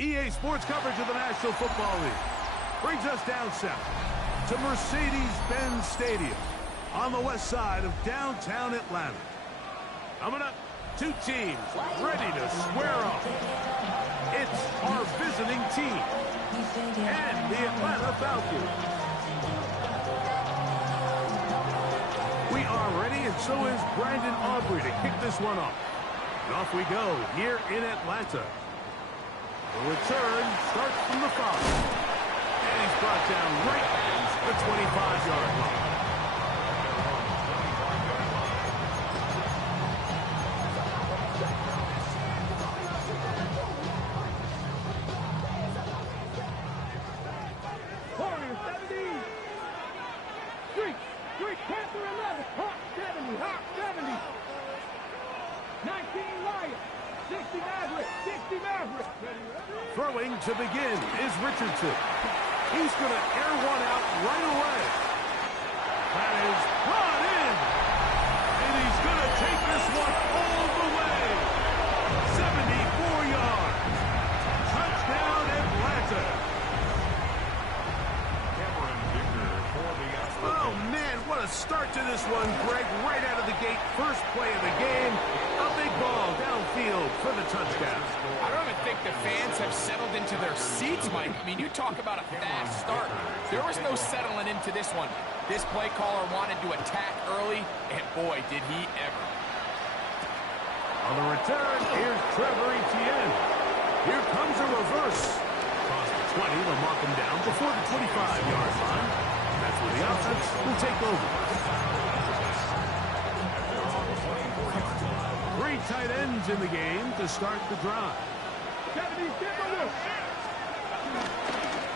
EA Sports coverage of the National Football League brings us down south to Mercedes-Benz Stadium on the west side of downtown Atlanta. Coming up, two teams ready to square off. It's our visiting team and the Atlanta Falcons. We are ready, and so is Brandon Aubrey to kick this one off. And off we go here in Atlanta. The return starts from the 5. And he's brought down right at the 25-yard line. Throwing to begin is Richardson. He's going to air one out right away. That is brought in. And he's going to take this one all the way. 74 yards. Touchdown, Atlanta. Oh, man, what a start to this one, Greg. Right out of the gate, first play of the game. A big ball downfield for the touchdown. I don't even think the fans have settled into their seats, Mike. I mean, you talk about a fast start. There was no settling into this one. This play caller wanted to attack early, and boy, did he ever. On the return, here's Trevor Etienne. Here comes a reverse. Across the 20, they'll mark him down before the 25-yard line. That's where the offense will take over. 3 tight ends in the game to start the drive.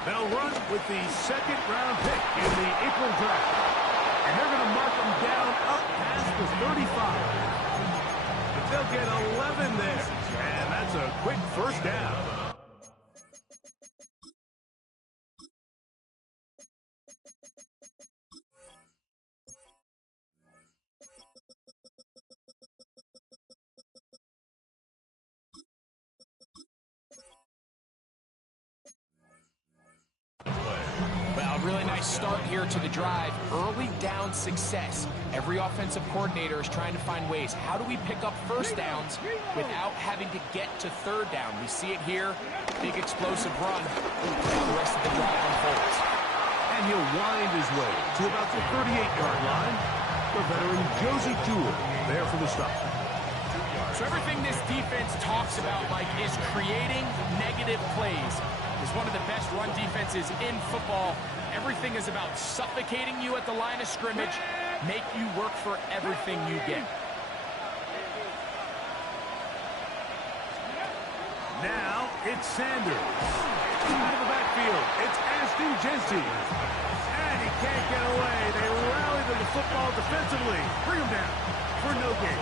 They'll run with the second-round pick in the April draft. And they're going to mark them down up past the 35. But they'll get 11 there. And that's a quick first down. Really nice start here to the drive. Early down success. Every offensive coordinator is trying to find ways. How do we pick up first downs without having to get to third down? We see it here. Big explosive run. The rest of the drive unfolds. And he'll wind his way to about the 38-yard line. The veteran Josie Jewell there for the stop. So everything this defense talks about, Mike, is creating negative plays. It's one of the best run defenses in football. Everything is about suffocating you at the line of scrimmage, make you work for everything you get. Now it's Sanders. Out of the backfield, it's Ashton Jeanty. And he can't get away. They rally to the football defensively. Bring him down for no gain.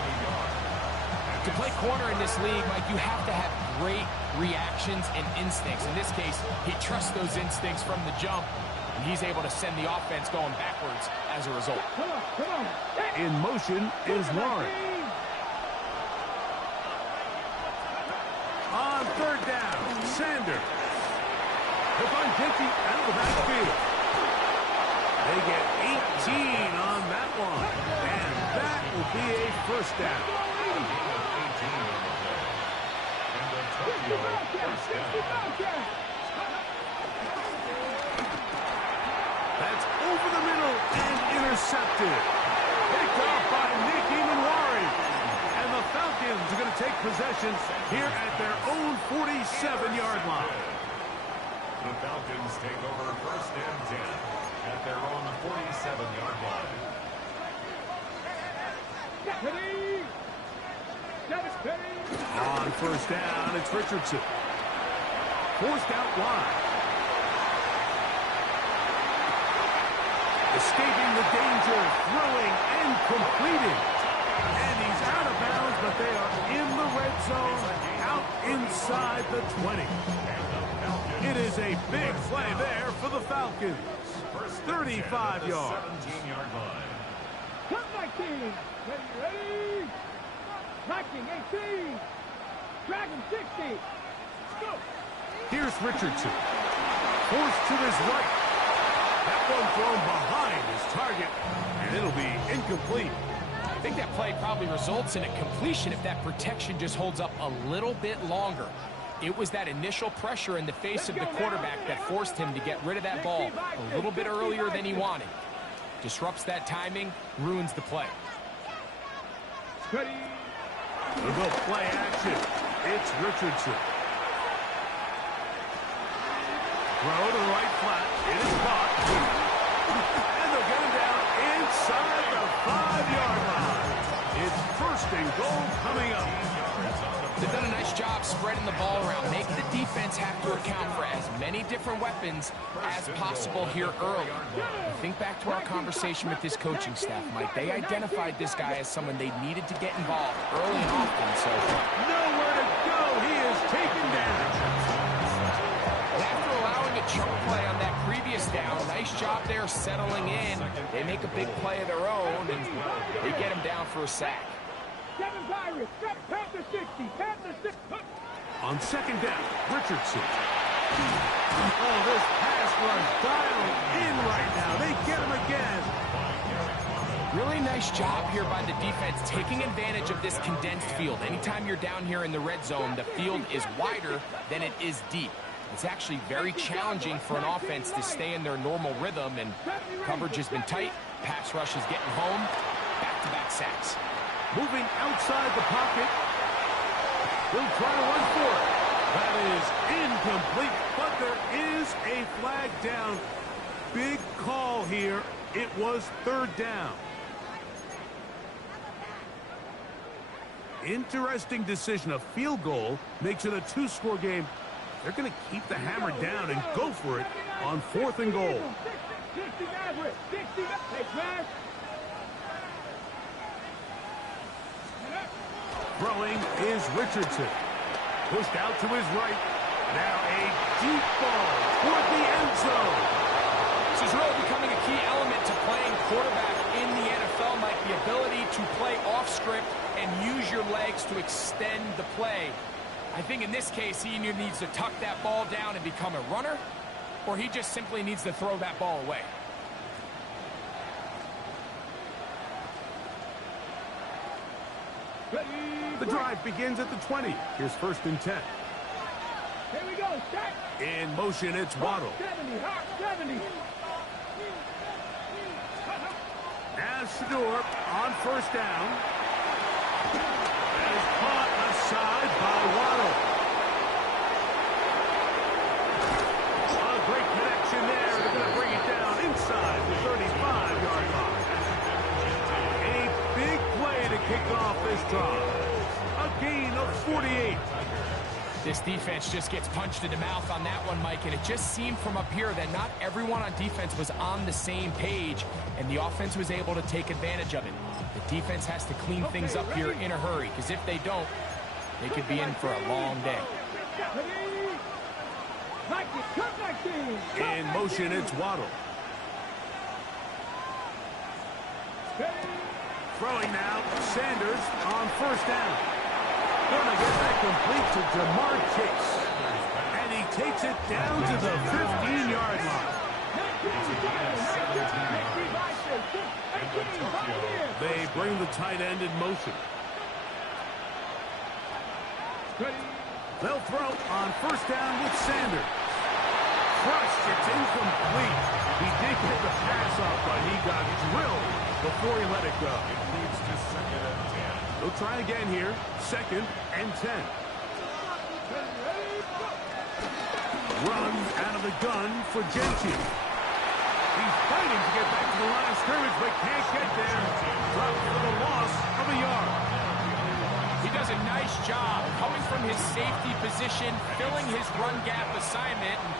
To play corner in this league, Mike, you have to have great reactions and instincts. In this case, he trusts those instincts from the jump, and he's able to send the offense going backwards as a result. In motion is Warren. On third down, Sanders. They find Jeanty out of the backfield. They get 18 on that one, and that will be a first down. That's over the middle and intercepted. Picked off by Nick Emanwari. And the Falcons are going to take possession here at their own 47-yard line. The Falcons take over first and 10 at their own 47-yard line. On first down, it's Richardson. Forced out wide. Escaping the danger, throwing and completing. And he's out of bounds, but they are in the red zone, out inside the 20. It is a big play there for the Falcons. 35 yards. 17-yard line. Cut 19. Ready? Viking 18. Dragon 60. Let's go. Here's Richardson. Forced to his right. That one thrown behind his target, and it'll be incomplete. I think that play probably results in a completion if that protection just holds up a little bit longer. It was that initial pressure in the face of the quarterback that forced him to get rid of that ball a little bit earlier than he wanted. Disrupts that timing, ruins the play. We'll go play action. It's Richardson. Throw to the right flat. It is caught. And they'll get him down inside the 5-yard line. It's first and goal coming up. They've done a nice job spreading the ball around, making the defense have to account for as many different weapons as possible here early. Think back to our conversation with this coaching staff, Mike. They identified this guy as someone they needed to get involved early and often. So nowhere to go. He is taken down. After allowing a chunk play on that previous down, nice job there settling in. They make a big play of their own, and they get him down for a sack. On second down, Richardson. Oh, this pass rush dialed in right now. They get him again. Really nice job here by the defense, taking advantage of this condensed field. Anytime you're down here in the red zone, the field is wider than it is deep. It's actually very challenging for an offense to stay in their normal rhythm, and coverage has been tight. Pass rush is getting home. Back-to-back sacks. Moving outside the pocket. He'll try to run for it. That is incomplete, but there is a flag down. Big call here. It was third down. Interesting decision. A field goal makes it a 2-score game. They're going to keep the hammer down and go for it on 4th and goal. Throwing is Richardson. Pushed out to his right. Now a deep ball toward the end zone. This is really becoming a key element to playing quarterback in the NFL, Mike. The ability to play off script and use your legs to extend the play. I think in this case, he either needs to tuck that ball down and become a runner, or he just simply needs to throw that ball away. The drive begins at the 20. Here's 1st and 10. Here we go, set. In motion, it's Waddle. 70. As Shador on 1st down. That is caught aside by Waddle. A great connection there. They're going to bring it down inside the 35-yard line. A big play to kick off this drive. A gain of 48. This defense just gets punched in the mouth on that one, Mike, and it just seemed from up here that not everyone on defense was on the same page, and the offense was able to take advantage of it. The defense has to clean things up here in a hurry, because if they don't, they could be in for a long day. In motion, it's Waddle. Throwing now, Sanders on 1st down. Gonna get that complete to Jamar Chase. And he takes it down to the 15-yard line. They bring the tight end in motion. They'll throw on 1st down with Sanders. Crushed, it's incomplete. He did get the pass off, but he got drilled before he let it go. It leads to 2nd and 10. They'll try again here. 2nd and 10. Run out of the gun for Gentry. He's fighting to get back to the line of scrimmage, but can't get there. Dropped for the loss of a yard. He does a nice job coming from his safety position, filling his run gap assignment, and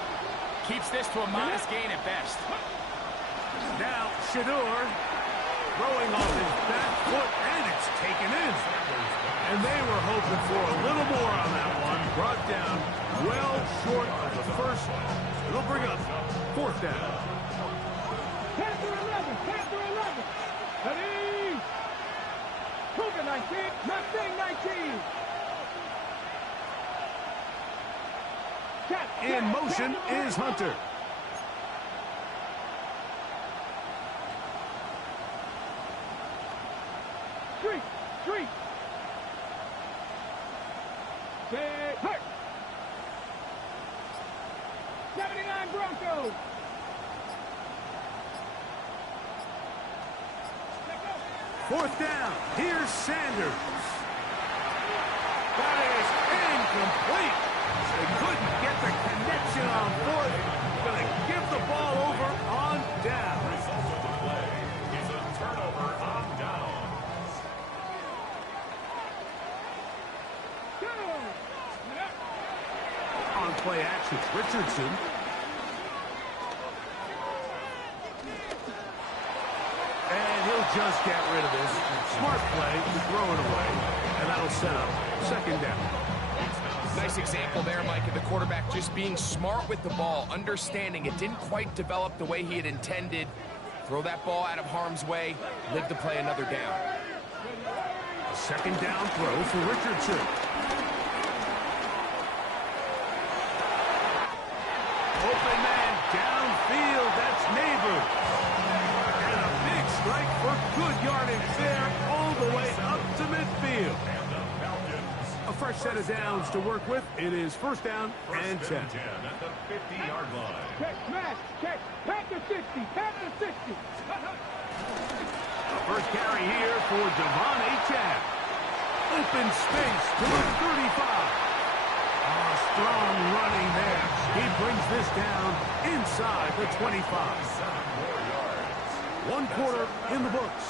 keeps this to a modest gain at best. Now Shador throwing off his back foot, and it's taken in. And they were hoping for a little more on that one. Brought down well short of the first. It'll bring up 4th down. Panther 11. Ready? Cougar 19. Mustang 19. In motion is Hunter. Street. Say, hurt. 79 Broncos. Fourth down. Here's Sanders. That is incomplete. They couldn't get the connection on fourth. Going to give the ball over on down. Result of the play is a turnover on down. On play action, Richardson. And he'll just get rid of this. Smart play to throw it away. And that'll set up second down. Nice example there, Mike, of the quarterback just being smart with the ball, understanding it didn't quite develop the way he had intended. Throw that ball out of harm's way, live to play another down. A second down throw for Richardson. Open man downfield. That's Neighbors. And a big strike for good yardage there all the way up to midfield. And the Falcons. A fresh set of downs to work with. It is first down and 10. First and 10 at the 50-yard line. Check, smash, check. Panther 60, Panther 60. A first carry here for Devon Achane. Open space to the 35. Strong running there. He brings this down inside the 25. 7 more yards. One quarter in the books.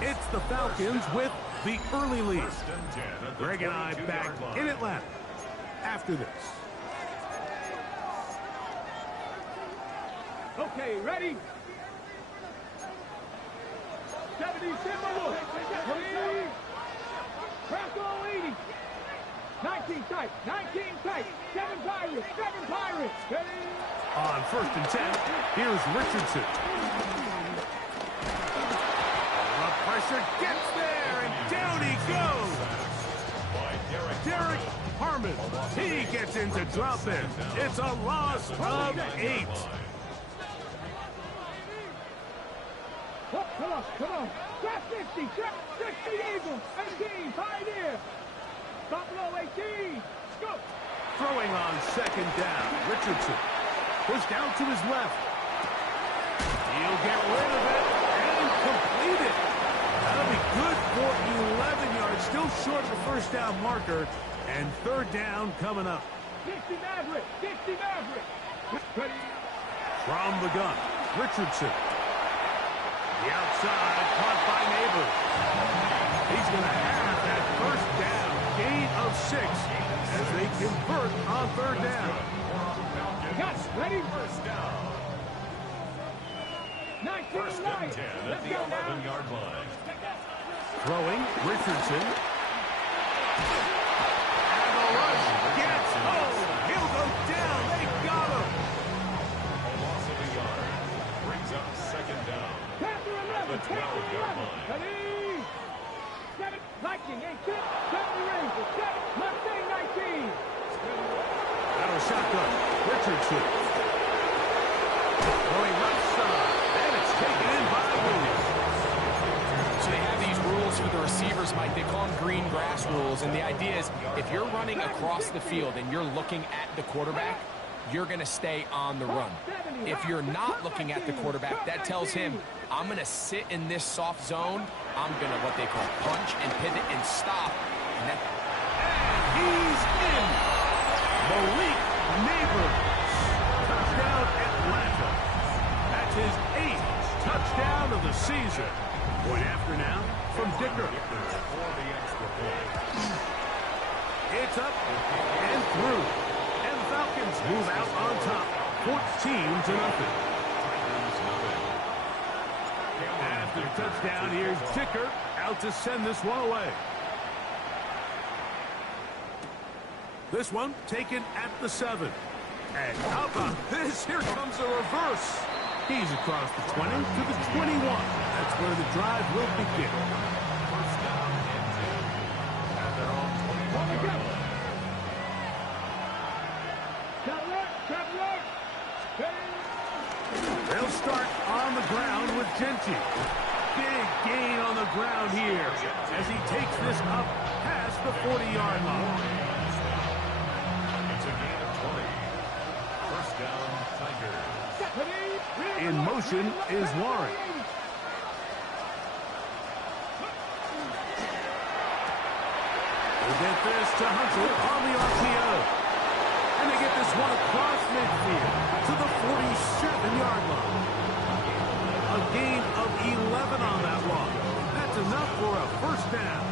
It's the Falcons with the early lead. First and 10 at the Greg and I back 22-yard line. in Atlanta after this. Okay, ready? 70, Timberwolves. 20. Bronco 80. 19 tight, 7 Pirates, 7 Pirates. Ready? On first and 10, here's Richardson. The pressure gets there, and down he goes. By Derek Harmon, he gets into drop in. It's a loss of 8. Oh, come on. Trap 50, trap 60 Eagles, 18, Pioneer. Buffalo 18, go. Throwing on second down, Richardson. Pushed out to his left. He'll get rid of it and complete it. That'll be good for 11 yards. Still short of the first down marker. And third down coming up. 60 Maverick. Ready? From the gun, Richardson. The outside, caught by Neighbors. He's going to have that first down. Gain of 6 as they convert on third down. Got it. Ready? First down. 19 First and Lions. 10 at Let's the go now. 11-yard line. Throwing, Richardson. And the rush gets home. He'll go down. They got him. A loss of a yard. Brings up second down. Panther 11. The 12-yard line. Ready? 7 Lightning 18. 7 Rangers. 7 Mustang 19. Out of shotgun, Richardson. Going left side. And it's taken in by Williams. So they have these rules for the receivers, Mike. They call them green grass rules. And the idea is if you're running across the field and you're looking at the quarterback, you're going to stay on the run. If you're not looking at the quarterback, that tells him, I'm going to sit in this soft zone. I'm going to what they call punch and pivot and stop. And that He's in. Malik Neighbors. Touchdown Atlanta. That's his 8th touchdown of the season. Point after now from Dicker. For the extra point. It's up and through. And the Falcons move out on top. 14-0. After the touchdown, here's Dicker out to send this one away. This one taken at the 7. And how about this? Here comes a reverse. He's across the 20 to the 21. That's where the drive will begin. First down and 10 at their own 21-yard line. Got it. ground here as he takes this up past the 40-yard line. It's a gain of 20. First down, Tigers. In motion is Warren. They get this to Hunter on the RPO. And they get this one across midfield to the 47-yard line. A gain of 11 on that run. That's enough for a first down.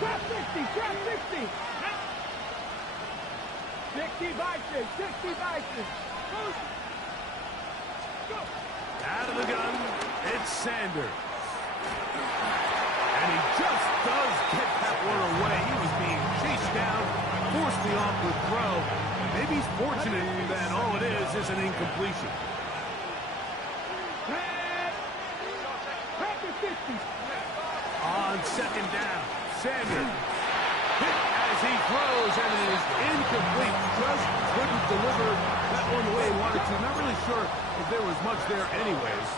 Drop 60, drop 60. 60 Bison, 60 Bison. Go. Out of the gun, it's Sanders. And he just does get that one away. He was being chased down, forced the awkward throw. Maybe he's fortunate that all it is an incompletion. On second down, Sanders hit as he throws, and it is incomplete. Just couldn't deliver that one the way he wanted to. Not really sure if there was much there anyways.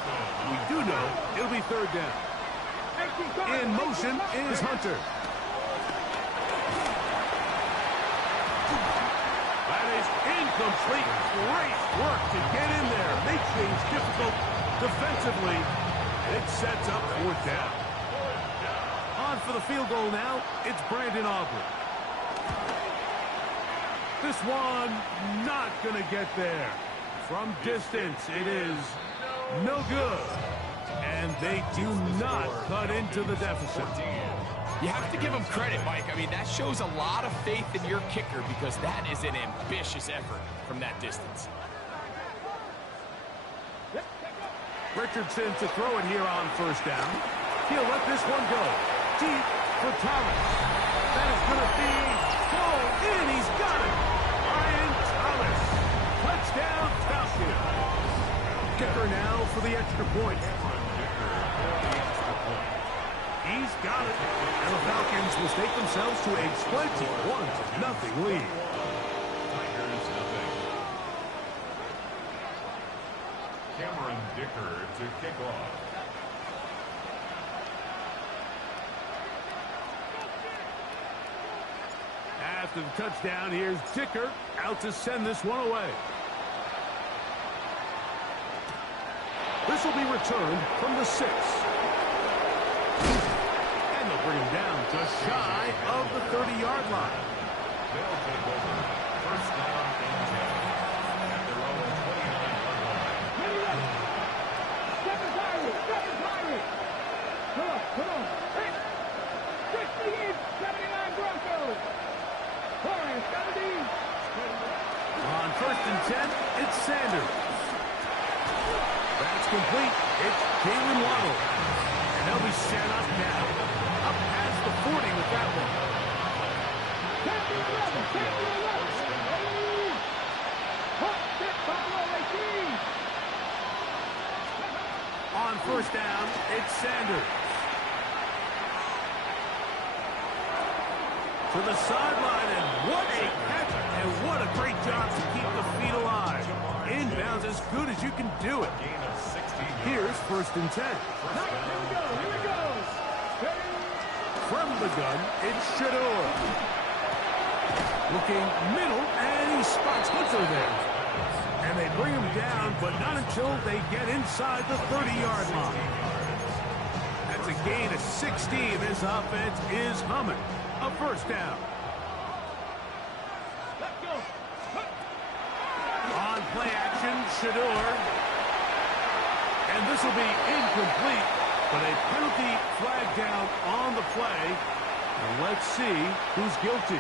We do know it'll be third down. In motion is Hunter. That is incomplete. Great work to get in there. Make things difficult defensively. It sets up fourth down. On for the field goal now, it's Brandon Aubrey. This one not going to get there. From distance, it is no good. And they do not cut into the deficit. You have to give him credit, Mike. I mean, that shows a lot of faith in your kicker because that is an ambitious effort from that distance. Richardson to throw it here on first down. He'll let this one go. Deep for Thomas. That is going to be full in. He's got it. Ryan Thomas. Touchdown, Falcons. Kicker now for the extra point. He's got it. And the Falcons will stake themselves to a 21-0 lead. Tigers, nothing. Cameron Dicker to kick off. After the touchdown, here's Dicker out to send this one away. This will be returned from the 6. And they'll bring him down just shy of the 30-yard line. They'll take over. First down and 10 at their own 29-yard line. Step Pirate. Come on. Hey. 60 in, 79 Broncos. 70. On first and 10, it's Sanders. That's complete. It's Jalen Waddle. And they'll be set up now. Up past the 40 with that one. On first down, it's Sanders. To the sideline, and what a catch, and what a great job to keep the feet alive. Inbounds as good as you can do it. Gain of 16. Here's first and 10. Here we go. From the gun, it's Shador. Looking middle, and he spots Hunter there. And they bring him down, but not until they get inside the 30-yard line. That's a gain of 16. This offense is humming. A first down. Let's go. On play action, Shador. And this will be incomplete, but a penalty flag down on the play. And let's see who's guilty.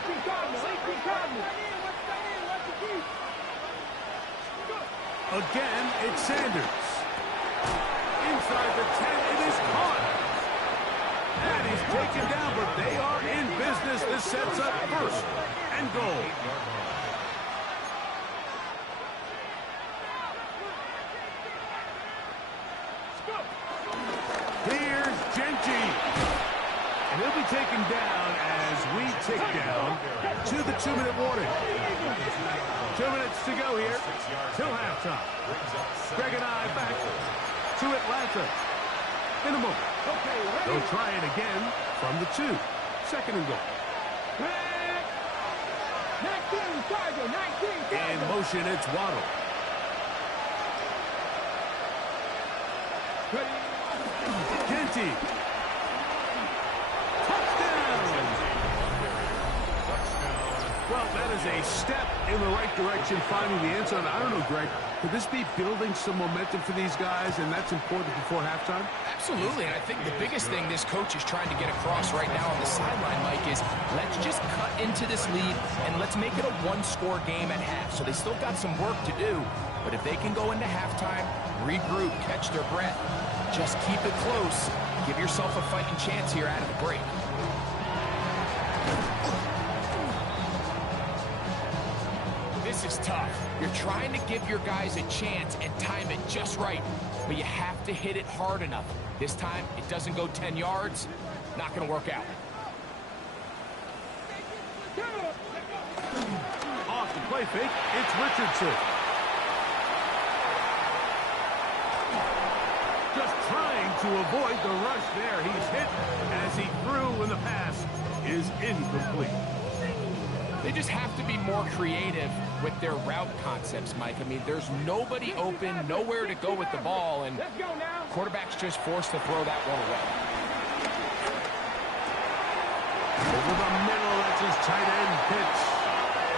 18 Cardinals. Again, it's Sanders. Inside the 10, it is caught. And he's taken down, but they are in business. This sets up first and goal. Here's Genty. And he'll be taken down as we tick down to the 2-minute warning. 2 minutes to go here till halftime. Greg and I back to Atlanta in a moment. They'll try it again from the 2. Second and goal. 19, Charger, 19, Charger. In motion, it's Waddle. Kenty. Touchdown. Well, that is a step in the right direction, finding the end zone. I don't know, Greg, could this be building some momentum for these guys, and that's important before halftime? Absolutely, and I think the biggest thing this coach is trying to get across right now on the sideline, Mike, is let's just cut into this lead, and let's make it a one-score game at half. So they still got some work to do, but if they can go into halftime, regroup, catch their breath, just keep it close, give yourself a fighting chance here out of the break. This is tough. You're trying to give your guys a chance and time it just right, but you have to hit it hard enough. This time, it doesn't go 10 yards. Not going to work out. Off the play fake, it's Richardson. Just trying to avoid the rush there. He's hit as he threw when the pass is incomplete. They just have to be more creative with their route concepts, Mike. I mean, there's nobody open, nowhere to go with the ball, and quarterback's just forced to throw that one away. Over the middle, that's his tight end, Pitts.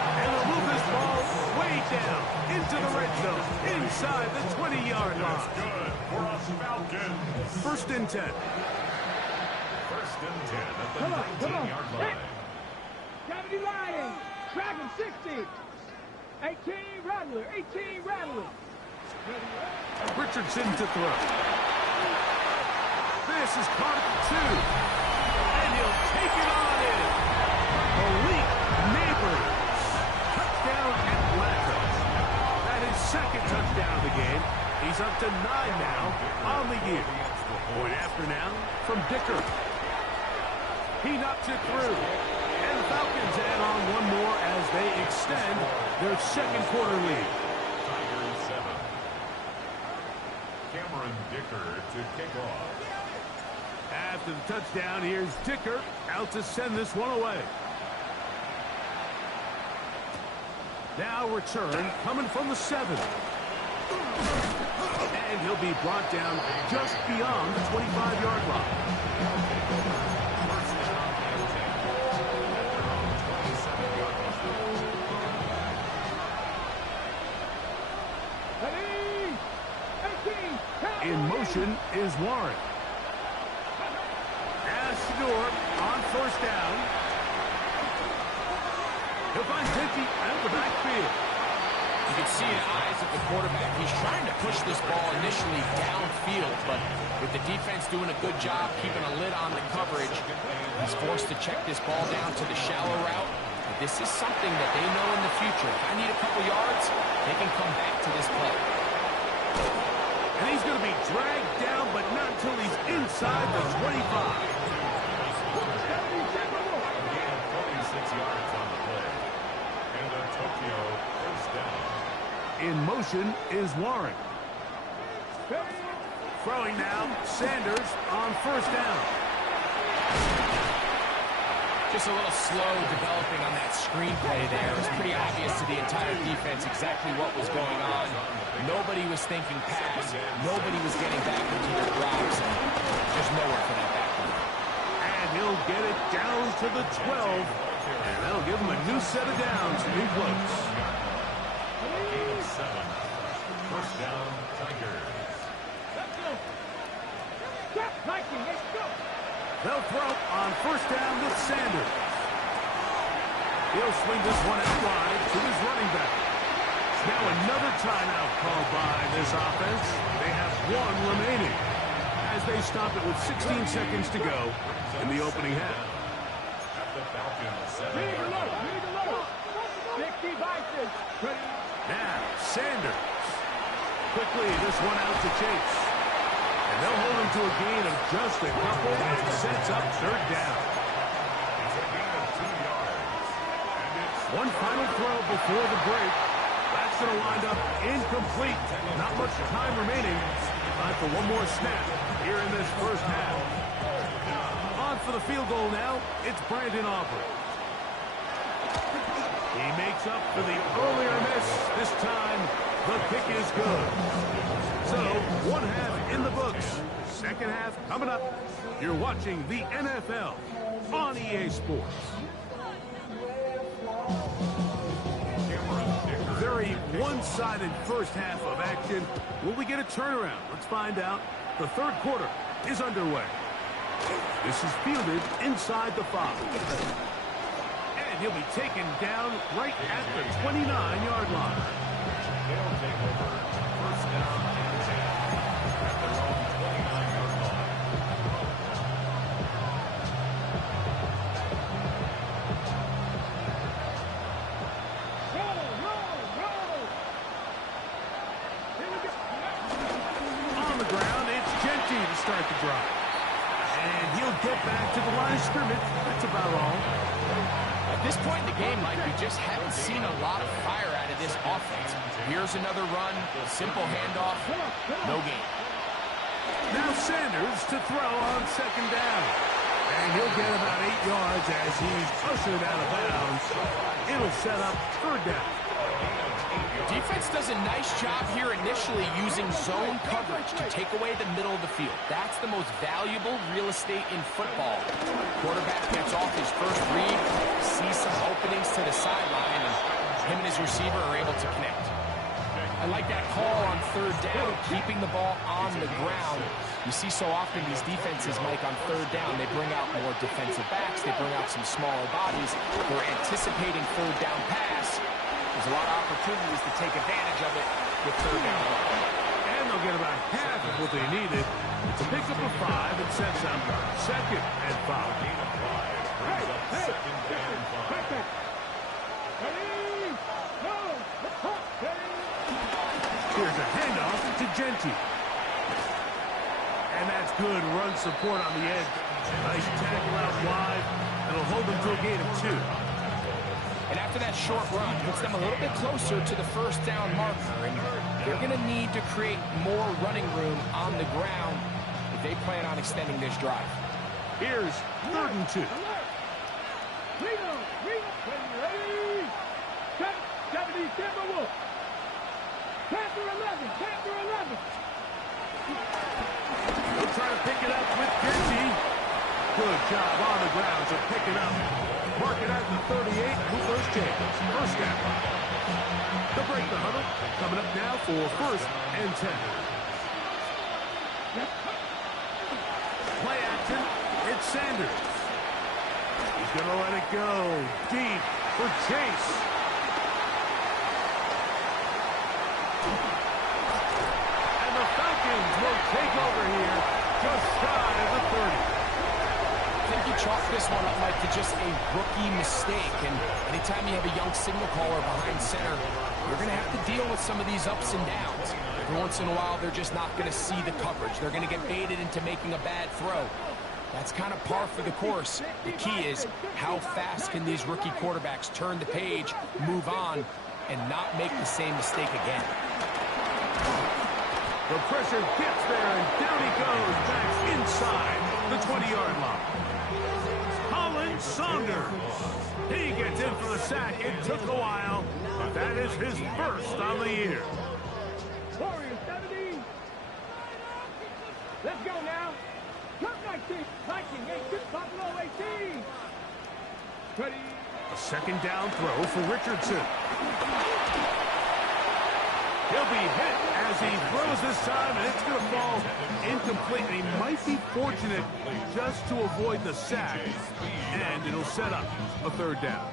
And he'll move this ball way down into the red zone, inside the 20-yard line. Good for us Falcons. First and 10. First and 10 at the 19-yard line. 70 Lions, Dragon 60. 18 Rattler, 18 Rattler. Richardson to throw. This is caught at the 2. And he'll take it on in. Malik Neighbors. Touchdown Atlanta. That is second touchdown of the game. He's up to 9 now on the year. Point after now from Dicker. He knocks it through. And the Falcons add on one more as they extend their second quarter lead. Tigers 7. Cameron Dicker to kick off. After the touchdown, here's Dicker out to send this one away. Now return coming from the 7. And he'll be brought down just beyond the 25-yard line. In motion is Warren. As Shador on first down. He'll find Kenty at the backfield. You can see in the eyes of the quarterback, he's trying to push this ball initially downfield, but with the defense doing a good job keeping a lid on the coverage, he's forced to check this ball down to the shallow route. But this is something that they know in the future. If I need a couple yards, they can come back to this play. And he's going to be dragged down, but not until he's inside the 25. Again, 46 yards on the play. And a Tokyo first down. In motion is Warren. Throwing now, Sanders on first down. Just a little slow developing on that screenplay there. It was pretty obvious to the entire defense exactly what was going on. Nobody was thinking pass. Nobody was getting back into their drops. There's nowhere for that back line. And he'll get it down to the 12. And that'll give him a new set of downs, new close. Gain of 7. First down, Tigers. Let's go. Stop Viking, let's go. They'll throw on first down with Sanders. He'll swing this one out wide to his running back. Now another timeout called by this offense. They have one remaining as they stop it with 16 seconds to go in the opening half. At the Falcons 7. Lead the low. 60 Vikings. Now Sanders. Quickly, this one out to Chase. And they'll hold him to a gain of just a couple. Sets up third down. It's a gain of 2 yards. And it's One final throw before the break. That's going to wind up incomplete. Not much time remaining. Time for one more snap here in this first half. On for the field goal now. It's Brandon Aubrey. He makes up for the earlier miss. This time, the kick is good. So, one half in the books. Second half coming up. You're watching the NFL on EA Sports. Very one-sided first half of action. Will we get a turnaround? Let's find out. The third quarter is underway. This is fielded inside the 5. And he'll be taken down right at the 29-yard line. They'll take over first down and 10 at their own 29-yard line. On the ground, it's Genty to start the drive. And he'll get back to the line of scrimmage. That's about all. At this point in the game, Mike, we just haven't seen a lot of fire out of this offense. Here's another run, simple handoff, no gain. Now Sanders to throw on second down. And he'll get about 8 yards as he's ushered out of bounds. It'll set up third down. Defense does a nice job here initially using zone coverage to take away the middle of the field. That's the most valuable real estate in football. Quarterback gets off his first read, sees some openings to the sideline, and him and his receiver are able to connect. I like that call on third down, keeping the ball on the ground. You see so often these defenses, Mike, on third down, they bring out more defensive backs, they bring out some smaller bodies. They're anticipating third down pass. There's a lot of opportunities to take advantage of it with third down. And they'll get about half of what they needed. It's a pickup of 5 and sets up second and 5. Gain of 5 brings up second down and 5. Here's a handoff to Genty. And that's good run support on the edge. Nice tackle out wide. It'll hold them to a gain of 2. And after that short run, puts them a little bit closer to the first down marker. And they're going to need to create more running room on the ground if they plan on extending this drive. Here's third and 2. He'll try to pick it up with Genty. Good job on the ground to pick it up. Mark it at the 38. Who's James? First down. They'll break the huddle. Coming up now for first and 10. Play action. It's Sanders. He's going to let it go. Deep for Chase. And the Falcons will take over here just shy of the 30. I think you chalk this one up, Mike, to just a rookie mistake. And anytime you have a young signal caller behind center, you're going to have to deal with some of these ups and downs. Every once in a while, they're just not going to see the coverage. They're going to get baited into making a bad throw. That's kind of par for the course. The key is how fast can these rookie quarterbacks turn the page, move on, and not make the same mistake again. The pressure gets there, and down he goes back inside the 20-yard line. Colin Saunders. He gets in for the sack. It took a while, but that is his first on the year. Warriors 17. Let's go now. Top 19. Viking 18. Buffalo 18. Ready. A second down throw for Richardson. He'll be hit as he throws this time, and it's going to fall incomplete. And he might be fortunate just to avoid the sack, and it'll set up a third down.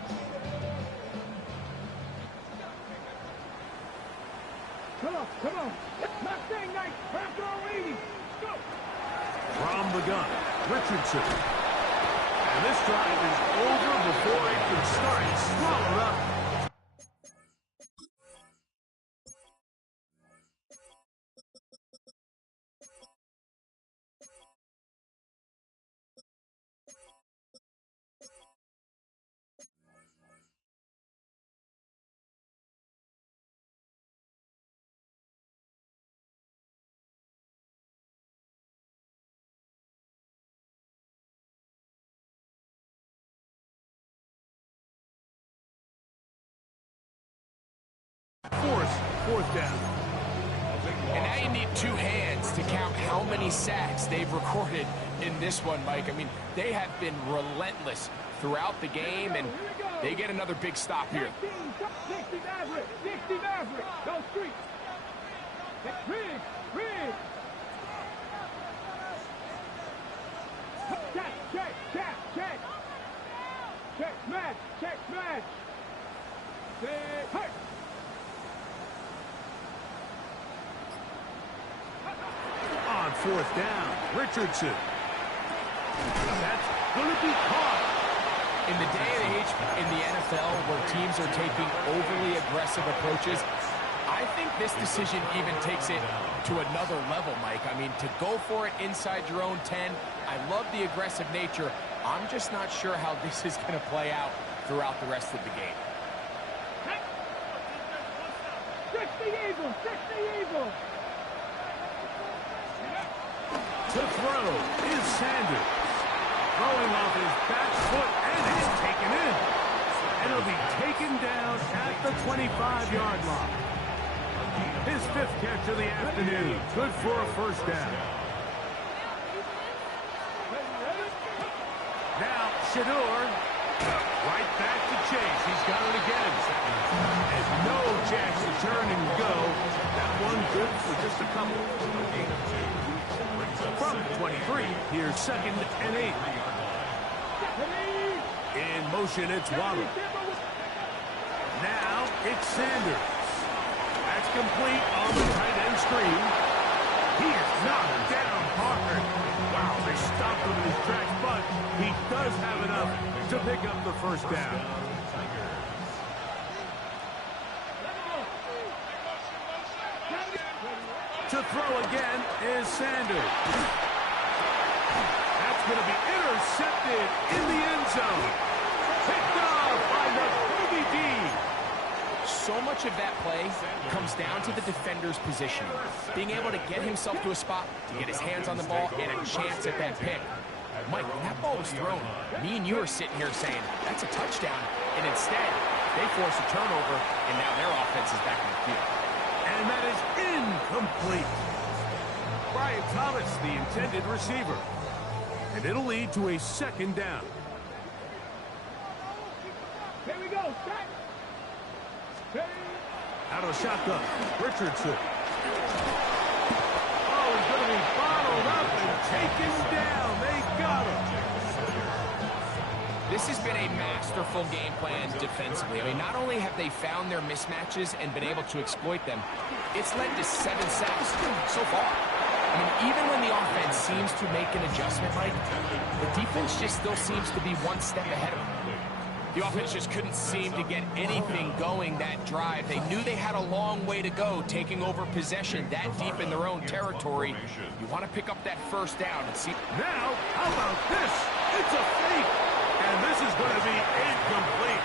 Come on, come on. Mustang night. Back row 80. Go. From the gun, Richardson. And this drive is over before it can start. Swallowed up. 4th down. And now you need 2 hands to count how many sacks they've recorded in this one, Mike. I mean, they have been relentless throughout the game, and they get another big stop here. 60 Maverick, 60 Maverick, go street. Rig. Check, match. Hey. On 4th down, Richardson. That's going to be caught. In the day and age in the NFL where teams are taking overly aggressive approaches, I think this decision even takes it to another level, Mike. I mean, to go for it inside your own 10, I love the aggressive nature. I'm just not sure how this is going to play out throughout the rest of the game. 60 Eagles. To throw is Sanders. Throwing off his back foot, and he's taken in. And he'll be taken down at the 25-yard line. His 5th catch of the afternoon. Good for a 1st down. Now, Shador. Right back to Chase. He's got it again. And no chance to turn and go. That one good for just a couple. From 23, here's 2nd and 8. In motion, it's Waddle. Now, it's Sanders. That's complete on the tight end screen. He is knocked down hard. Wow, they stopped him in his tracks, but he does have enough to pick up the 1st down. To throw again is Sanders. That's going to be intercepted in the end zone. Picked off by the Kobe D. So much of that play comes down to the defender's positioning. Being able to get himself to a spot, to get his hands on the ball, and a chance at that pick. Mike, when that ball was thrown, me and you are sitting here saying, that's a touchdown. And instead, they force a turnover, and now their offense is back in the field. And that is incomplete. Brian Thomas, the intended receiver. And it'll lead to a 2nd down. Here we go, set. Out of shotgun, Richardson. Oh, he's going to be bottled up and taken down. They got him. This has been a masterful game plan defensively. I mean, not only have they found their mismatches and been able to exploit them, it's led to 7 sacks so far. I mean, even when the offense seems to make an adjustment, Mike, the defense just still seems to be one step ahead of them. The offense just couldn't seem to get anything going that drive. They knew they had a long way to go, taking over possession that deep in their own territory. You want to pick up that 1st down and see. Now, how about this? It's a fake. And this is going to be incomplete.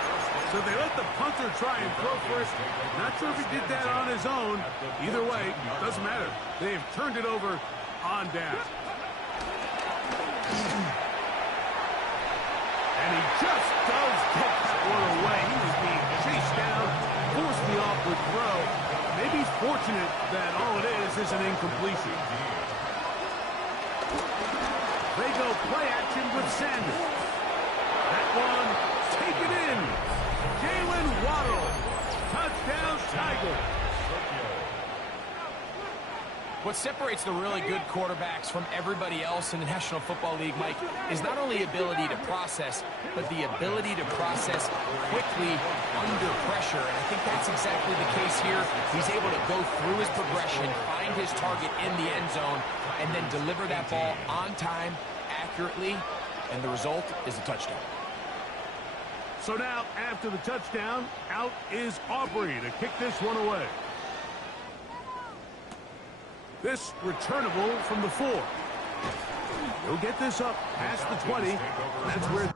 So they let the punter try and throw for it. Not sure if he did that on his own. Either way, doesn't matter. They've turned it over on down. And he just does get that one away. He was being chased down, forced the awkward throw. Maybe he's fortunate that all it is an incompletion. They go play action with Sanders. That one taken in. Jalen Waddle. Touchdown, Tigers. What separates the really good quarterbacks from everybody else in the National Football League, Mike, is not only ability to process, but the ability to process quickly under pressure. And I think that's exactly the case here. He's able to go through his progression, find his target in the end zone, and then deliver that ball on time, accurately, and the result is a touchdown. So now, after the touchdown, out is Aubrey to kick this one away. This returnable from the 4. He'll get this up past the 20. That's where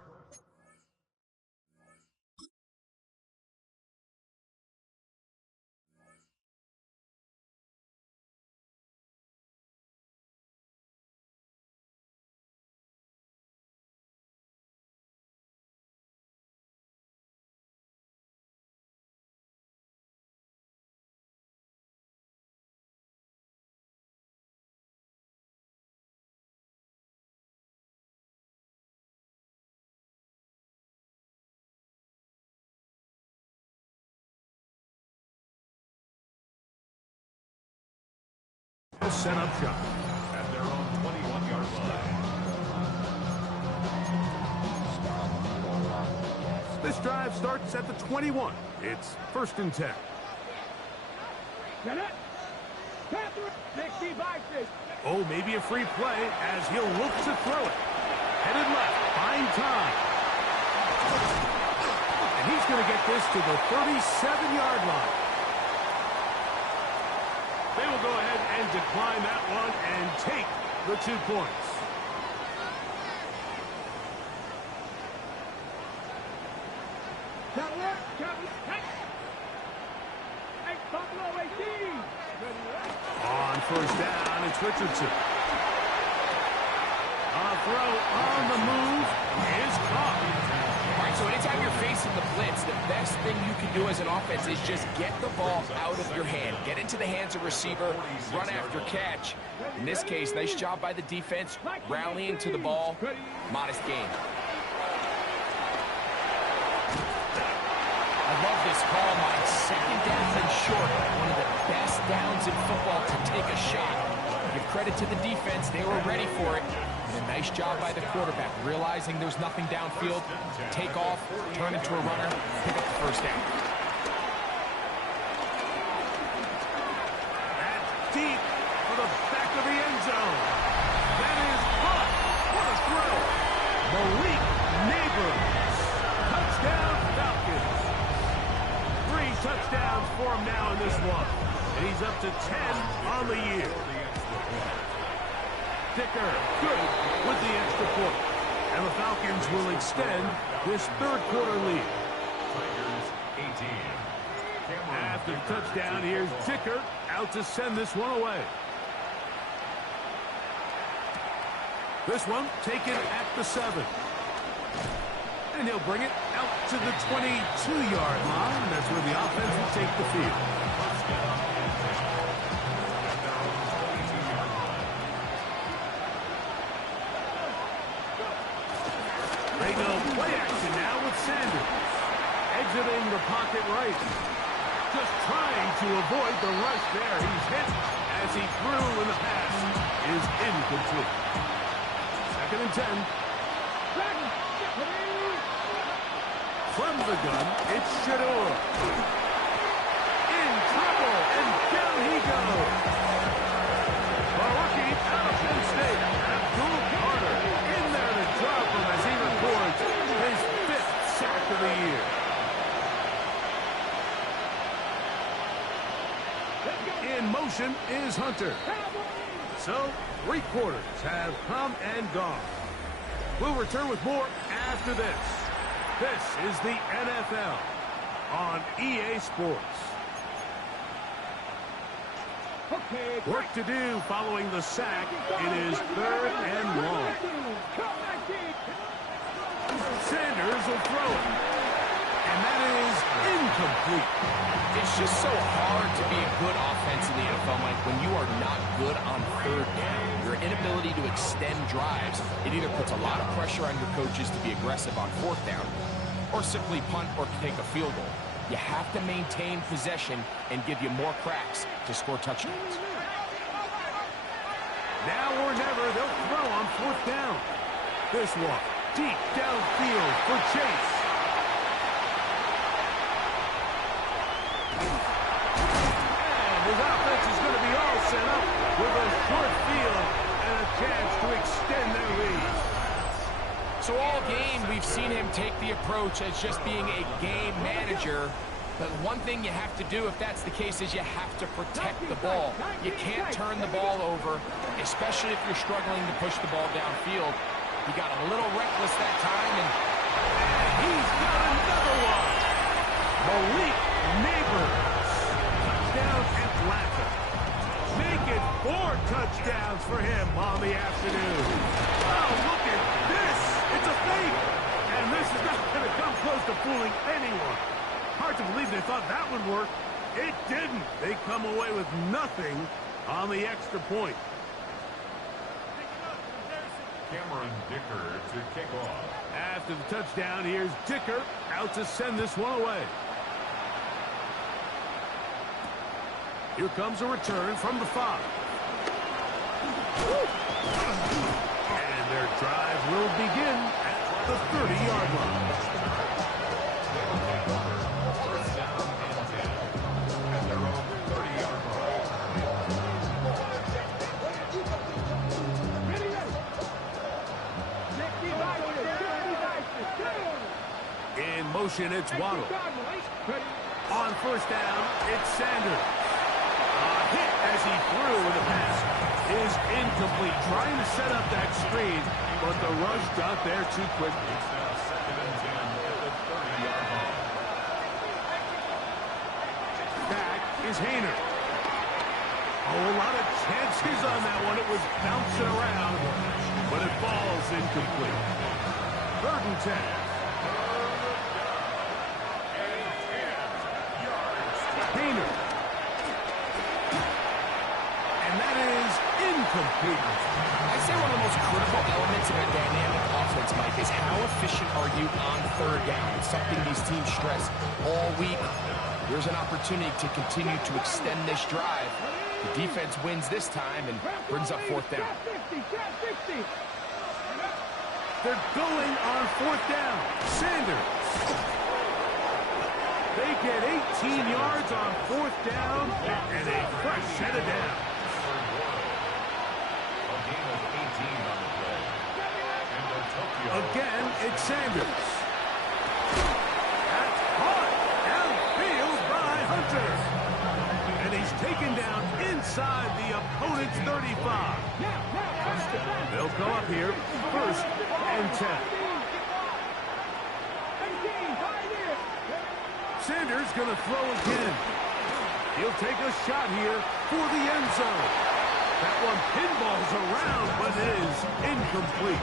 will set up shop. At their own 21-yard line. This drive starts at the 21. It's 1st and 10. Oh, maybe a free play as he'll look to throw it. Headed left, fine time. And he's going to get this to the 37-yard line. They will go ahead and decline that one and take the 2 points. On 1st down, it's Richardson. A throw on the move is caught. All right, so anytime you're facing the blitz, the best thing you can do as an offense is just get the ball out of your hand. Get into the hands of receiver, run after catch. In this case, nice job by the defense, rallying to the ball. Modest gain. I love this call, Mike. 2nd down and short. One of the best downs in football to take a shot. Give credit to the defense. They were ready for it. And a nice job by the quarterback, realizing there's nothing downfield. Take off, turn into a runner, pick up the 1st down. That's deep for the back of the end zone. That is caught. What a throw. Malik Neighbors. Touchdown Falcons. 3 touchdowns for him now in this one. And he's up to 10 on the year. Dicker, good with the extra point. And the Falcons will extend this 3rd quarter lead. Tigers 18. After the touchdown, here's Dicker out to send this one away. This one taken at the 7. And he'll bring it out to the 22-yard line. That's where the offense will take the field. They go play action now with Sanders. Exiting the pocket right. Just trying to avoid the rush there. He's hit as he threw and the pass is incomplete. 2nd and 10. From the gun, it's Shador. In trouble, and down he goes. A rookie out of Penn State, Abdul Carter, in there to drop him as he records his 5th sack of the year. In motion is Hunter. So, 3 quarters have come and gone. We'll return with more after this. This is the NFL on EA Sports. Work to do following the sack. It is 3rd and long. Sanders will throw it. And that is incomplete. It's just so hard to be a good offense in the NFL, Mike, when you are not good on 3rd down. Your inability to extend drives, it either puts a lot of pressure on your coaches to be aggressive on 4th down, or simply punt or take a field goal. You have to maintain possession and give you more cracks to score touchdowns. Now or never, they'll throw on 4th down. This one, deep downfield for Chase. And his offense is going to be all set up with a short field and a chance to extend their lead. So all game, we've seen him take the approach as just being a game manager. But one thing you have to do, if that's the case, is you have to protect the ball. You can't turn the ball over, especially if you're struggling to push the ball downfield. He got a little reckless that time, and he's got another one. Malik Neighbors. Touchdown Atlanta. Make it 4 touchdowns for him on the afternoon. Oh, look at this. It's a fake. And this is not going to come close to fooling anyone. Hard to believe they thought that would work. It didn't. They come away with nothing on the extra point. Cameron Dicker to kick off. After the touchdown, here's Dicker out to send this one away. Here comes a return from the 5. And their drive will begin at the 30-yard line. First down and 10 at their own 30-yard line. In motion, it's Waddle. On first down, it's Sanders. A hit as he threw, and the pass is incomplete. Trying to set up that screen, but the rush got there too quickly. It's now second and 10 at the 30-yard line. Back is Hayner. Oh, a lot of chances on that one. It was bouncing around, but it falls incomplete. Third and 10. Hayner. And that is incomplete. I'd say one of the most critical elements of a dynamic offense, Mike, is how efficient are you on third down? It's something these teams stress all week. There's an opportunity to continue to extend this drive. The defense wins this time and brings up fourth down. They're going on fourth down. Sanders. They get 18 yards on fourth down and a fresh set of downs. A gain of 18 on the play. And Tokyo. Again, it's Sanders. That's caught downfield by Hunter. And he's taken down inside the opponent's 35. They'll go up here, first and 10. Sanders going to throw again. He'll take a shot here for the end zone. That one pinballs around, but it is incomplete.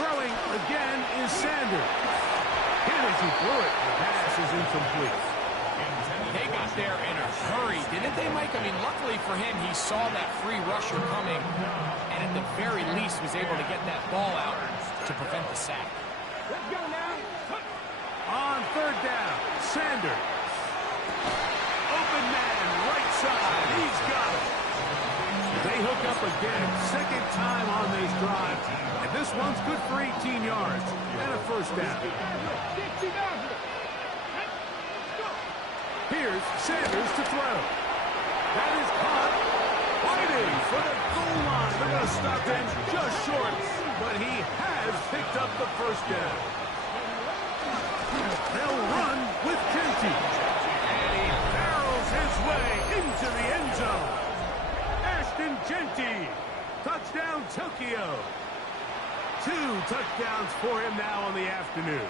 Throwing again is Sanders. Hit as he threw it. The pass is incomplete. They got there in a hurry, didn't they, Mike? I mean, luckily for him, he saw that free rusher coming, and at the very least was able to get that ball out to prevent the sack. Let's go now. On third down, Sanders. Open man, right side. He's got it. They hook up again, second time on this drive, and this one's good for 18 yards and a first down. Here's Sanders to throw. That is caught. Fighting for the goal line. They're going to stop him just short, but he has picked up the first down. They'll run with Genty. And he barrels his way into the end zone. Ashton Genty. Touchdown, Tokyo. 2 touchdowns for him now on the afternoon.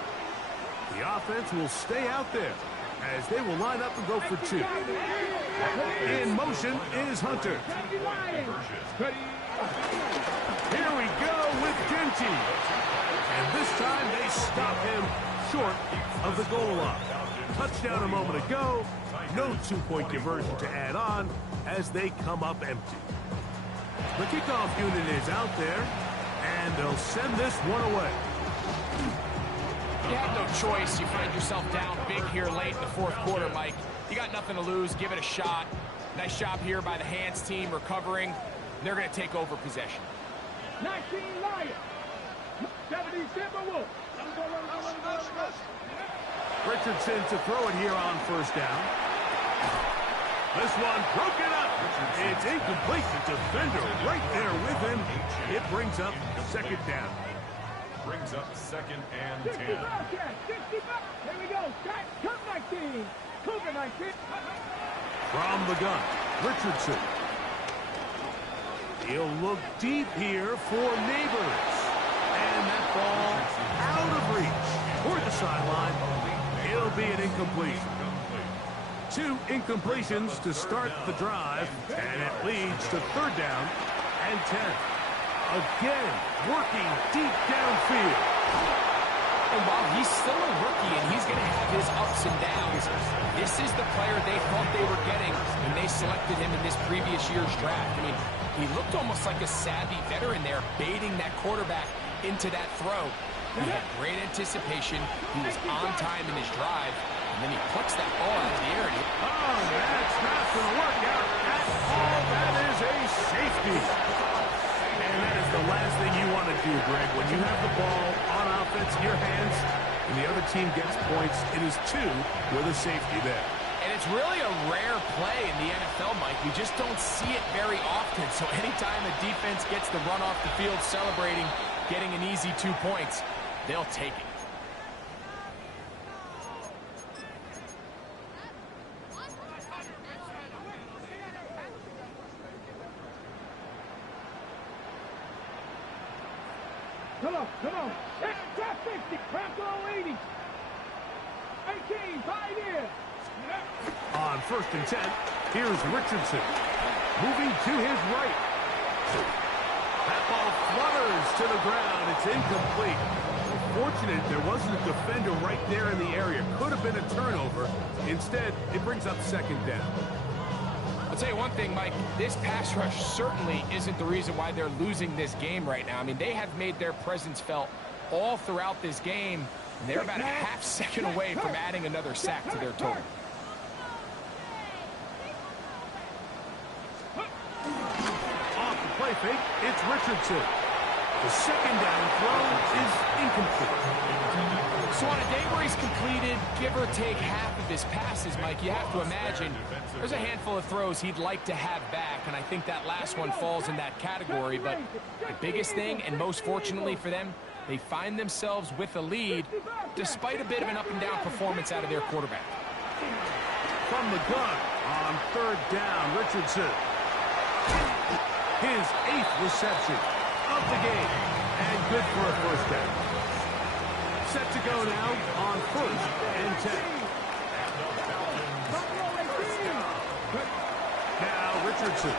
The offense will stay out there as they will line up and go for 2. In motion is Hunter. Here we go with Genty. And this time they stop him short of the goal line. Touchdown a moment ago. No two-point conversion to add on as they come up empty. The kickoff unit is out there, and they'll send this one away. You had no choice. You find yourself down big here late in the fourth quarter, Mike. You got nothing to lose. Give it a shot. Nice job here by the hands team recovering. They're going to take over possession. 19 Lions. 70 Timberwolves. Richardson to throw it here on first down. This one broken up. It's incomplete. The defender right there with him. It brings up second down. Brings up second and 10. 60 Bobcats. 60 Bobcats. Here we go. Come 19. Cougar 19. From the gun, Richardson. He'll look deep here for Neighbors. And that ball out of reach. Toward the sideline. It'll be an incompletion. 2 incompletions to start the drive, and it leads to third down and 10. Again, working deep downfield. And while he's still a rookie and he's going to have his ups and downs, this is the player they thought they were getting when they selected him in this previous year's draft. I mean, he looked almost like a savvy veteran there, baiting that quarterback into that throw. He had great anticipation. He was on time in his drive. And then he plucks that ball out of the air. Oh, that's not going to work out at all. That is a safety. And that is the last thing you want to do, Greg. When you have the ball on offense in your hands and the other team gets points, it is 2 with a safety there. And it's really a rare play in the NFL, Mike. We just don't see it very often. So anytime a defense gets the run off the field celebrating, getting an easy 2 points, they'll take it. Come on, come on. Trap 50, trap low 80. 18, 5 here. On 1st and 10, here's Richardson. Moving to his right. That ball flutters to the ground. It's incomplete. Fortunate there wasn't a defender right there in the area. Could have been a turnover. Instead, it brings up 2nd down. I'll tell you one thing, Mike. This pass rush certainly isn't the reason why they're losing this game right now. I mean, they have made their presence felt all throughout this game. And they're about a half second away from adding another sack to their total. Off the play fake, it's Richardson. The 2nd down throw is incomplete. So on a day where he's completed, give or take half of his passes, Mike, you have to imagine there's a handful of throws he'd like to have back, and I think that last one falls in that category. But the biggest thing, and most fortunately for them, they find themselves with a lead despite a bit of an up-and-down performance out of their quarterback. From the gun on 3rd down, Richardson. His 8th reception of the game, and good for a 1st down. Set to go now on 1st and 10. Now Richardson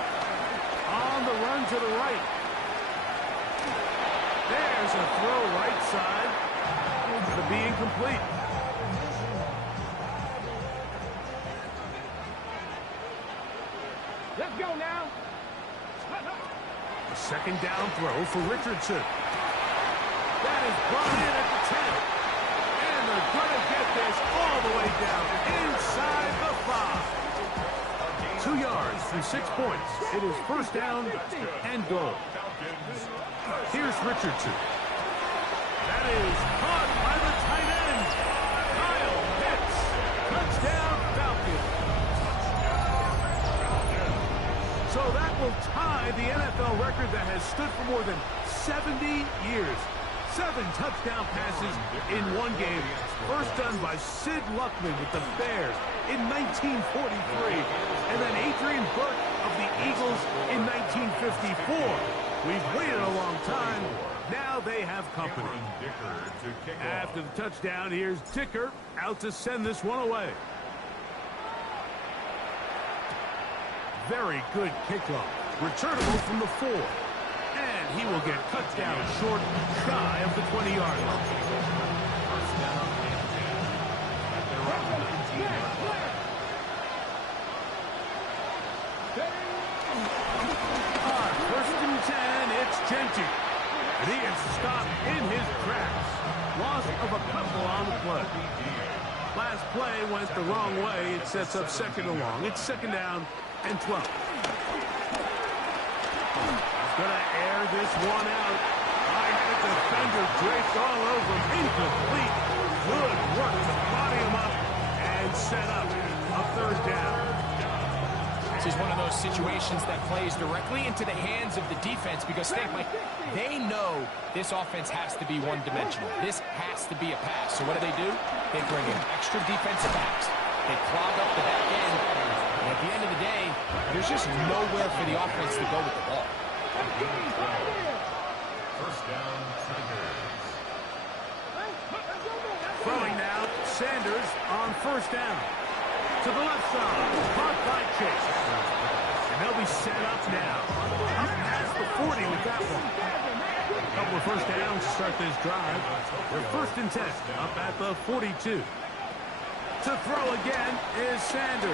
on the run to the right. There's a throw right side. To be incomplete. Let's go now. A 2nd down throw for Richardson. That is brought in at the 10. And they're going to get this all the way down inside the 5. 2 yards for 6 points. It is 1st down and goal. Here's Richardson. That is caught by the tight end. Kyle Pitts. Touchdown Falcons. So that will tie the NFL record that has stood for more than 70 years. 7 touchdown passes in one game. First done by Sid Luckman with the Bears in 1943. And then Adrian Burke of the Eagles in 1954. We've waited a long time. Now they have company. After the touchdown, here's Dicker out to send this one away. Very good kickoff. Returnable from the 4. And he will get cut down short, shy of the 20-yard line. On 1st and 10, it's Genty. And he is stopped in his tracks. Loss of a couple on the play. Last play went the wrong way. It sets up 2nd and long. It's 2nd down and 12. He's going to air this one out. I had a defender draped all over him. Incomplete. Good work to body him up and set up a 3rd down. This is one of those situations that plays directly into the hands of the defense because think, Mike, they know this offense has to be one-dimensional. This has to be a pass. So what do? They bring in extra defensive backs. They clog up the back end. And at the end of the day, there's just nowhere for the offense to go with the ball. 1st down, Tigers. Throwing now, Sanders on 1st down. To the left side, caught by Chase. And they'll be set up now. Up past the 40 with that one. A couple of 1st downs to start this drive. They're 1st and 10, up at the 42. To throw again is Sanders.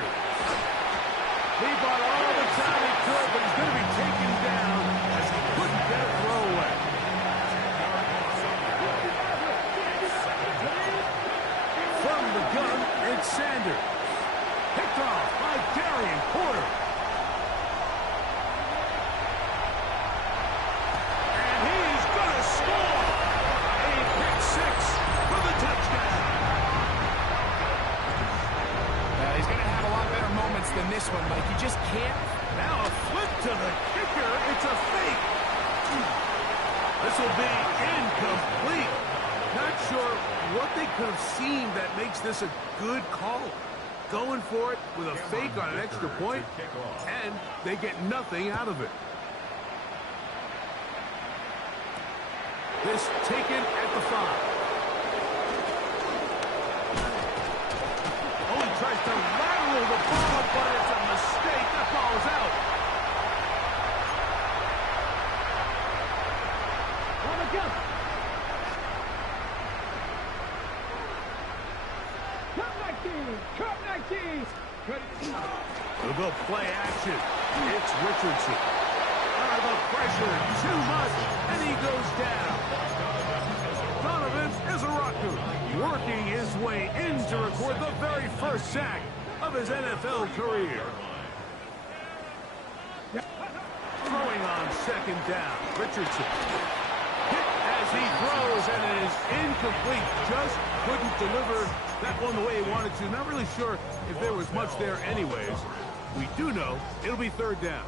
He bought all the time he could, but he's going to be taken down as he couldn't get a throw away. From the gun, It's Sanders. Picked off by Darian Porter. And he's going to score. A pick six for the touchdown. He's going to have a lot better moments than this one, Mike. You just can't. Now a flip to the kicker. It's a fake. This will be incomplete. Not sure what they could have seen that makes this a good call. Going for it with a fake on an extra point, and they get nothing out of it. This taken at the 5. Oh, he tries to lateral the ball, but it's a mistake. That ball is out. On the jump. Cut 19. They'll go play action. It's Richardson. The pressure, too much, and he goes down. Donovan Izaraku working his way in to record the very first sack of his NFL career. Throwing on second down, Richardson. Hit as he throws, and it is incomplete. Just couldn't deliver that one the way he wanted to. Not really sure if there was much there anyways. We do know it'll be third down.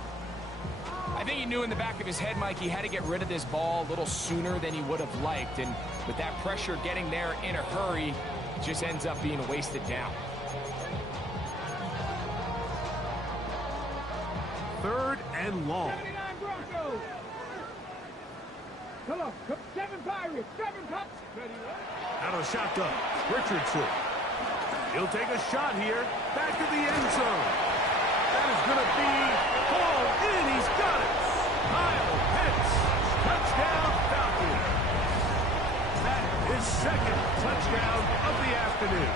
I think he knew in the back of his head, Mike, he had to get rid of this ball a little sooner than he would have liked. And with that pressure getting there in a hurry, it just ends up being a wasted down. Third and long. 79 Broncos. Come on, 7 Pirates, 7 Pirates. Out of the shotgun, Richardson. He'll take a shot here. Back to the end zone. That is going to be hauled in. He's got it. Kyle Pitts. Touchdown, Falcons. That is second touchdown of the afternoon.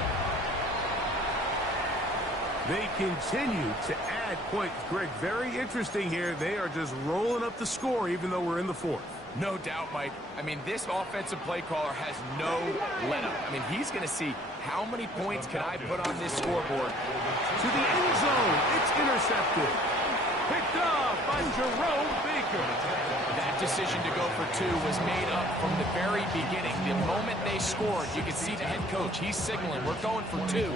They continue to add points. Greg, very interesting here. They are just rolling up the score even though we're in the fourth. No doubt, Mike. I mean, this offensive play caller has no let-up. I mean, he's going to see how many points can I put on this scoreboard. To the end zone. It's intercepted. Picked off by Jerome Baker. That decision to go for 2 was made up from the very beginning. The moment they scored, you could see the head coach. He's signaling, we're going for 2.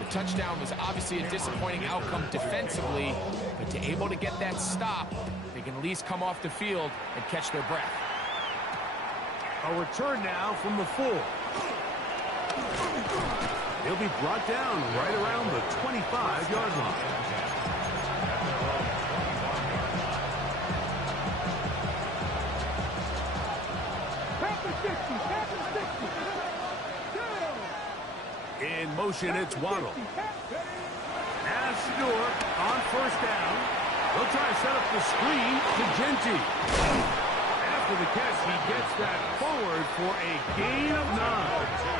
The touchdown was obviously a disappointing outcome defensively, but to able to get that stop, they can at least come off the field and catch their breath. A return now from the 4. He'll be brought down right around the 25-yard line. In motion, it's Waddle. Now Shador on first down. They'll try to set up the screen to Genty. After the catch, he gets that forward for a gain of 9.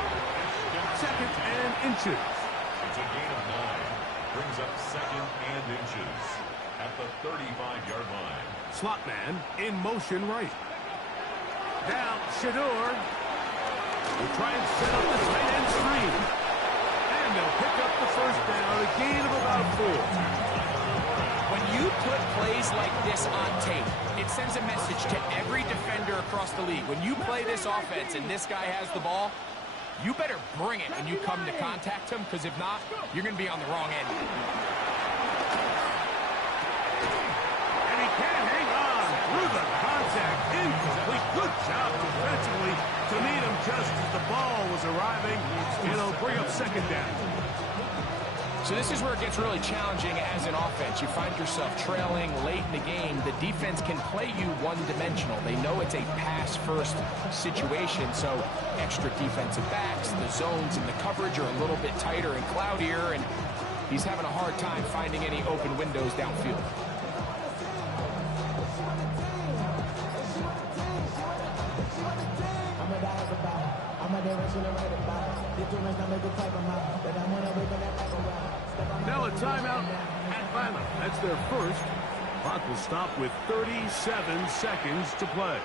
Second and inches. It's a gain of 9. Brings up second and inches at the 35-yard line. Slot man in motion right. Now Shador will try and set up the tight end screen. And they'll pick up the first down, a gain of about 4. When you put plays like this on tape, it sends a message to every defender across the league. When you play this offense and this guy has the ball, you better bring it when you come to contact him, because if not, you're going to be on the wrong end. And he can't hang on through the contact. Incomplete. Good job defensively to meet him just as the ball was arriving. It'll bring up second down. So this is where it gets really challenging as an offense. You find yourself trailing late in the game. The defense can play you one-dimensional. They know it's a pass-first situation, so extra defensive backs, the zones and the coverage are a little bit tighter and cloudier, and he's having a hard time finding any open windows downfield. Now a timeout, Atlanta. That's their first. Clock will stop with 37 seconds to play.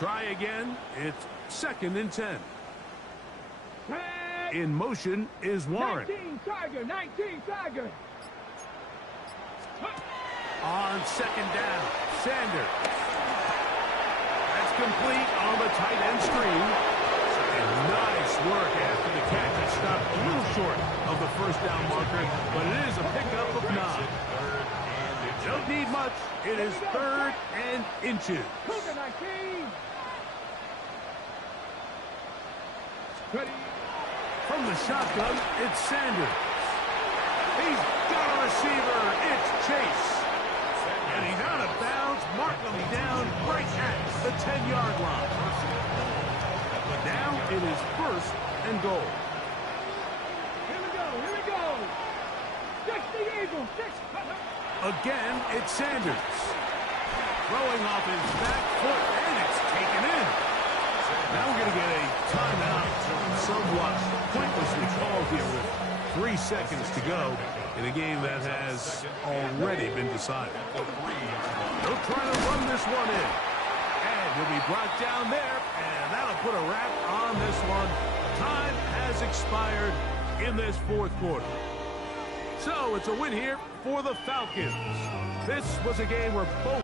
try again. It's 2nd and 10. Tag. In motion is Warren. 19 Tiger, 19 Tiger. On 2nd down, Sanders. That's complete on the tight end screen. And nice work after the catch. It stopped a little short of the 1st down marker, but it is a pickup of 9. Don't need much. It is 3rd and inches. Cougar 19. Ready. From the shotgun, it's Sanders. He's got a receiver. It's Chase. And he's out of bounds, marking him down right at the 10-yard line. Now it is 1st and goal. Here we go. 60 Eagles, 6. Again, it's Sanders. Throwing off his back foot, and it's taken in. Now we're going to get a timeout, somewhat pointlessly called here with 3 seconds to go in a game that has already been decided. They'll try to run this one in. And he'll be brought down there, and that'll put a wrap on this one. Time has expired in this 4th quarter. So it's a win here for the Falcons. This was a game where both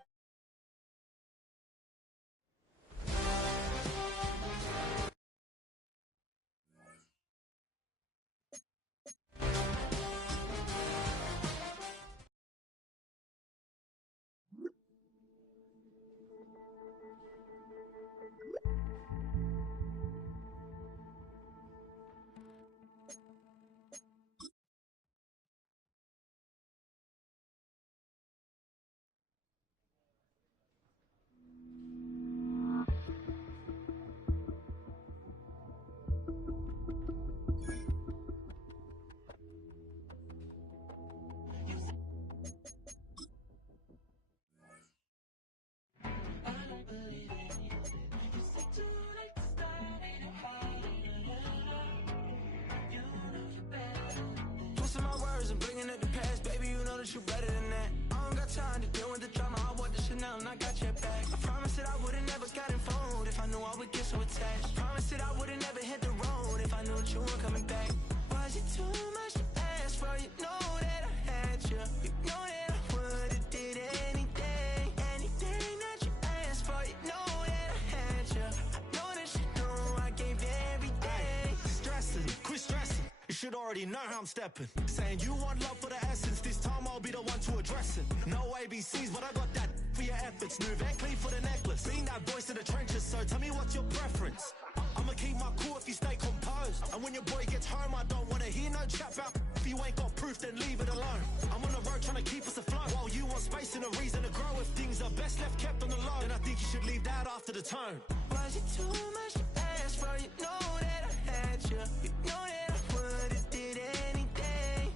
And bringing up the past, baby, you know that you better than that. I don't got time to deal with the drama. I want the Chanel and I got your back. I promised that I would've never gotten phoned if I knew I would get so attached. Promised that I would've never hit the road if I knew that you weren't coming back. Was it too much to ask for? You know that I had you. You know that I would've did anything that you asked for. You know that I had you. I know that you know I gave everything. Stressing, quit stressing. You should already know how I'm stepping. Saying you want love for the essence. This time I'll be the one to address it. No ABCs, but I got that for your efforts. New Van Cleef for the necklace. Being that voice in the trenches, so tell me what's your preference. I'ma keep my cool if you stay composed. And when your boy gets home, I don't wanna hear no chat about if you ain't got proof, then leave it alone. I'm on the road trying to keep us afloat. While you want space and a reason to grow. If things are best left kept on the low, then I think you should leave that after the tone. Was it too much to ask for? You know that I had you. You know that I would've did anything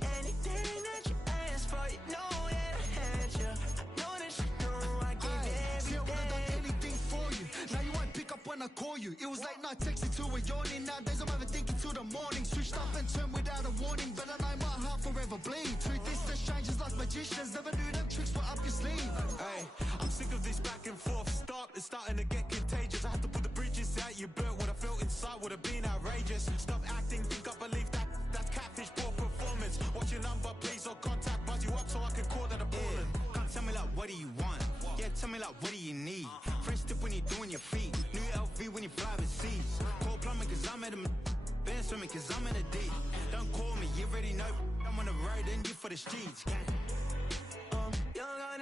that you asked for. You know that I had you. I know that you know I gave everything. See, I would've done anything for you. Now you won't pick up when I call you. It was late night texting to a yawning. Nowadays I'm overthinking till the morning. Switched up and turned without a warning, but I know my heart forever bleed. Truth is that strangers like magicians never knew them tricks were up your sleeve. Hey, I'm sick of this back and forth. It's starting to get contagious. I have to put the bridges out you built. What I felt inside would have been outrageous. Stop acting, think I believe that's catfish, poor performance. What's your number, please, or contact, buzz you up so I can call that a ballin'. Can't tell me like, what do you want? Yeah, tell me like, what do you need? French tip when you're doing your feet. New LV when you fly overseas. Call plumbing cause I'm at a band swimming cause I'm in a deep. Don't call me, you already know I'm on the road and you for the streets.